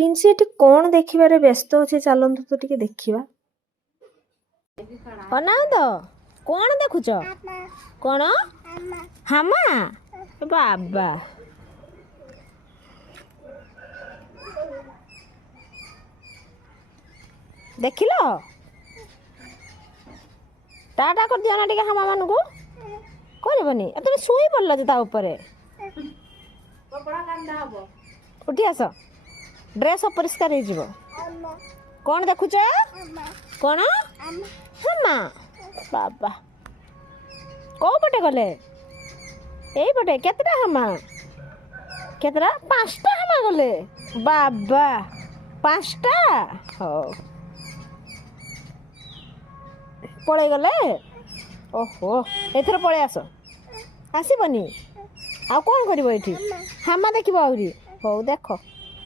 Princy eighty कौन देखिबारे व्यस्त अच्छे चलतु तो टिके देखिबा अनाउ तो कौन देखुच कौन हामा बाबा देखिल टाटा कर दियो ना टिके हामा मान को करबनी तुम शुई पड़ल जे ता ऊपर कपड़ा कांदा हबो उठी आस ड्रेस अपरिष्कार हो जीवो कौन देखुच कौन हामा बाबा कौ पटे गले एई पटे केतरा हामा केतरा पांचटा हामा गले बाबा पांचटा हो पड़े गले ओहो एथर पळे आस आसीबनी आ कौन करिवो एठी हामा देखिबो आउरी हो देखो